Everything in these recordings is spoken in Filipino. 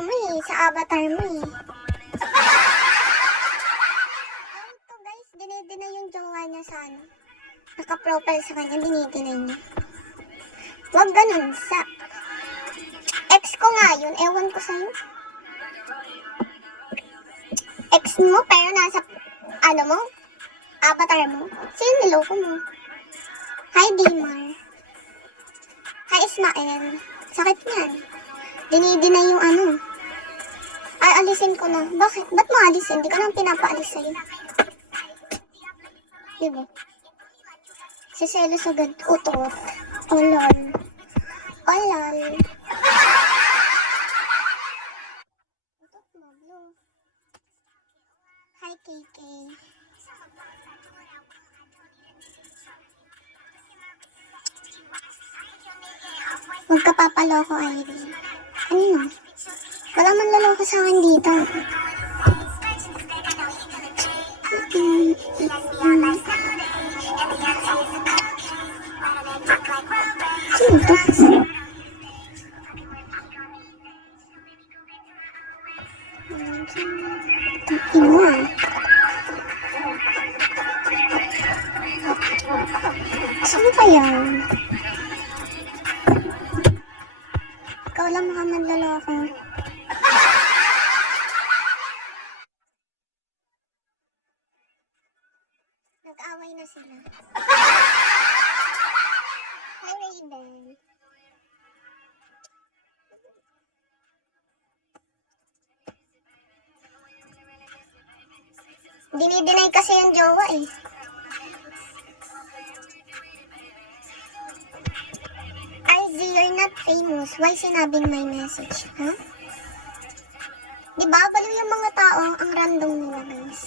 mo sa avatar mo Ito guys, dinidinay yung jowa niya sa naka-profile sa kanya, dinidinay niya. Huwag ganun ex ko nga yun, ewan ko sa'yo. Ex mo, pero nasa, mo, avatar mo. Sino niloko mo? Hi, Dimar. Hi, Ismael. Sakit niyan. Dinidinay yung Ay, alisin ko na. Bakit? Ba't mo alisin? Hindi ko lang pinapaalis sa'yo. Diba? Siselos agad. Utot. Olol. Olol. Utot mo, blue. Hi, KK. Huwag ka papaloko, Irene. Ano? Wala man laloko sa akin dito. Sino to? Takin mo Saan pa yan? Ikaw lang mga manlaloko. Nag-away na sila. Hi, Raven. Dinidinay kasi yung jowa You're not famous. Why sinabing my message? Huh? Diba? Baliw yung mga tao. Ang random nila, guys.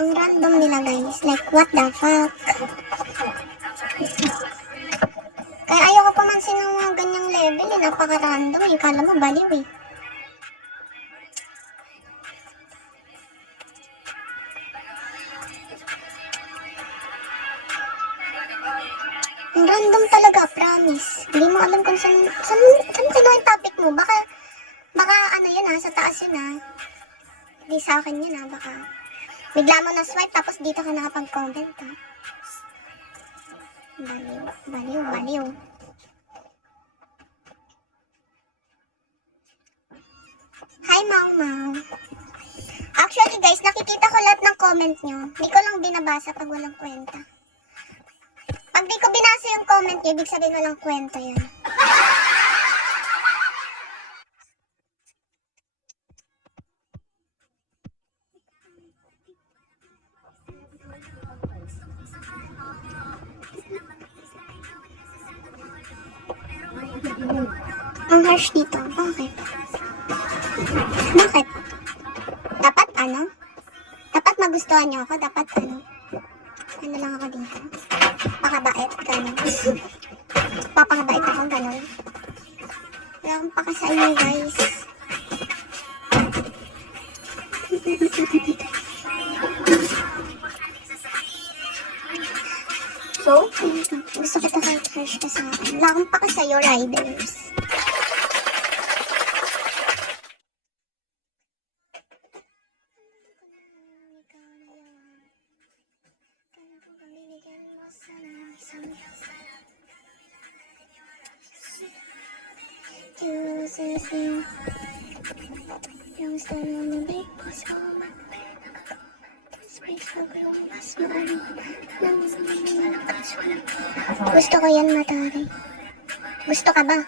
Ang random nila, guys. Like, what the fuck? Kaya ayoko pamansin ng mga ganyang level Napaka-random Kala mo baliw Ang random talaga, promise. Hindi mo alam kung saan kinuha yung topic mo. Baka yun sa taas yun Hindi sa akin yun baka bigla mo na swipe tapos dito ka nakapag-comment Baliw. Hi, Mau. Actually guys, nakikita ko lahat ng comment nyo. Hindi ko lang binabasa pag walang kwenta. Pag di ko binasa yung comment nyo, ibig sabihin walang kwenta yan. Ang harsh dito. Bakit? Dapat Dapat magustuhan nyo ako. Dapat ano lang ako dito. Pakabait. Ganun. Papakabait ako. Ganun. Wala akong paka sa inyo, guys. So, gusto kita kahit harsh ka sa akin. Wala akong paka sa'yo, riders. Gusto ko yan, Matari. Gusto ka ba?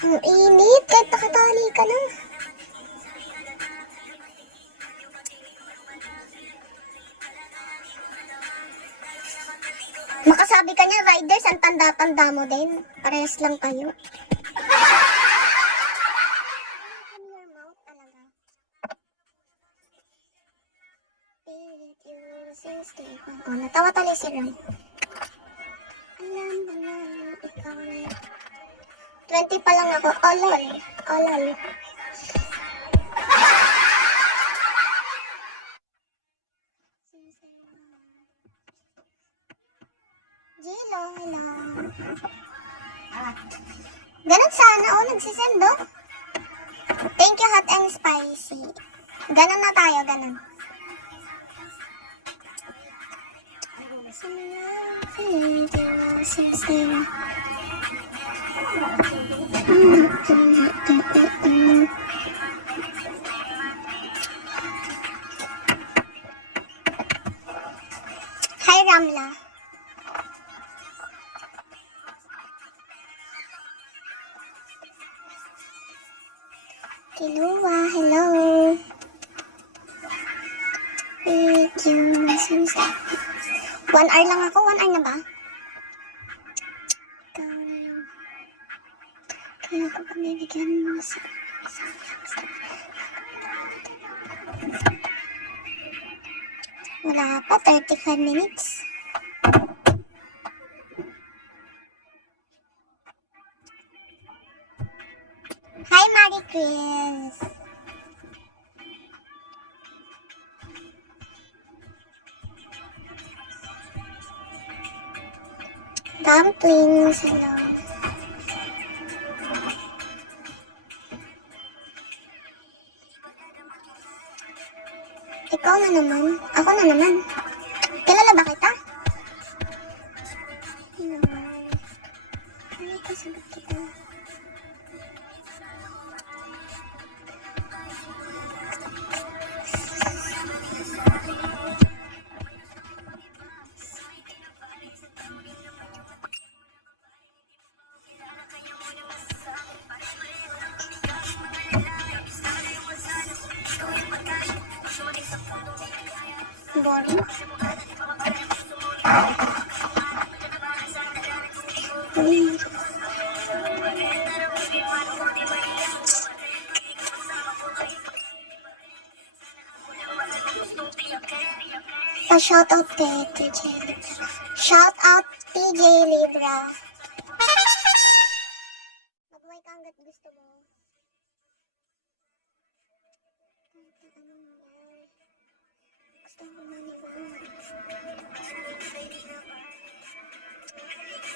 Ang init, kahit nakatali ka na. Makasabi ka niya, riders, ang tanda-tanda mo din. Parehas lang kayo. Oh, natawa tali si Ray. Alam mo na, ikaw na. 20 pa lang ako. Olol. Ganun sana, nagsisend, oh. Thank you, hot and spicy. Ganun na tayo, ganun. Hi, Ramla. Kilua, hello. Thank you. 1 hour lang ako. 1 hour na ba? Ikaw na yun. Kaya ko pamibigyan mo sa... Wala pa. 35 minutes. Hi, Marie Chris. Dumplings, hello. Ikaw na naman. Ako na naman. Kilala ba kita? Ano ito, sagot kita. Boring. Pa-shoutout kay TJ. Shoutout TJ Libra. Magbuhay ka hanggat gusto mo. Gusto ko maniwala.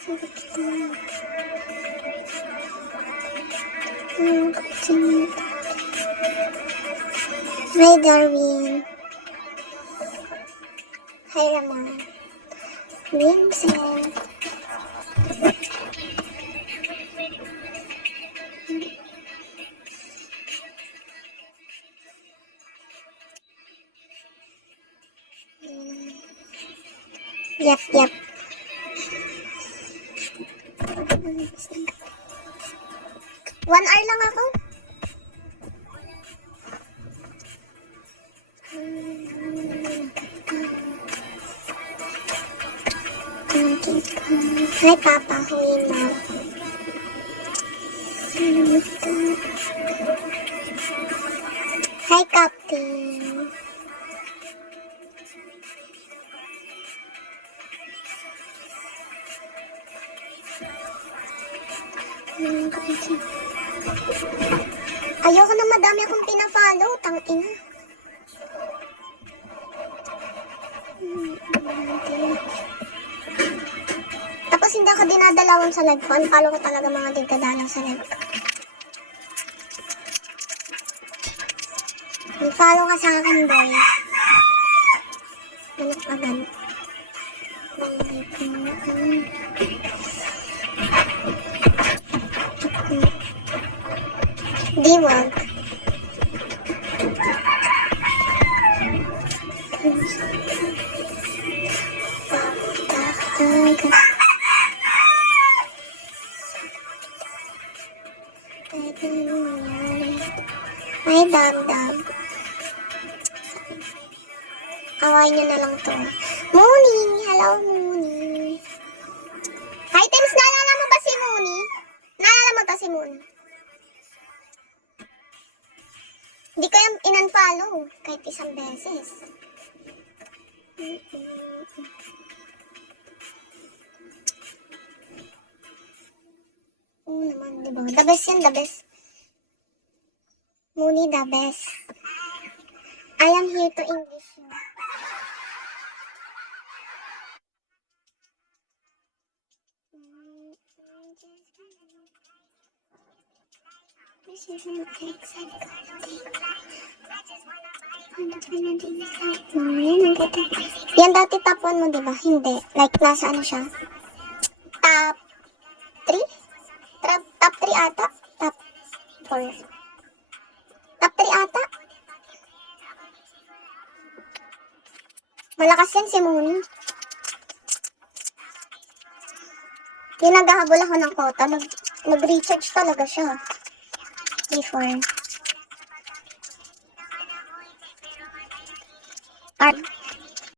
Sabi kita. Hi, Darwin. Hi, Ramon. Vincent. Yep. 1 hour lang ako. Hi, Papa. Huwi na ako. Hi, Captain. Ayoko na madami akong pina-follow. Tangina. Tapos hindi ako dinadalawan sa live ko. Unfollow ko talaga mga digdadalaw sa live ko. Unfollow ka sa akin, boy. Ganap agad. Di wag. Ay, dam. Awayin nyo na lang to. Mooney! Hello, Mooney. Hi, Tems! Naalala mo ba si Mooney? Naalala mo to si Mooney? Hindi ko yung in-unfollow kahit isang beses. Oo naman, diba? The best yan, the best. Mooney, the best. I am here to English you. Yan dati top 1 mo, diba? Hindi. Like, nasa ano siya? Top 3? Top 3 ata? Top 4? Top 3 ata? Malakas yan si Mooney. Yung naghahabol ako ng quota, nag-recharge talaga siya. Before.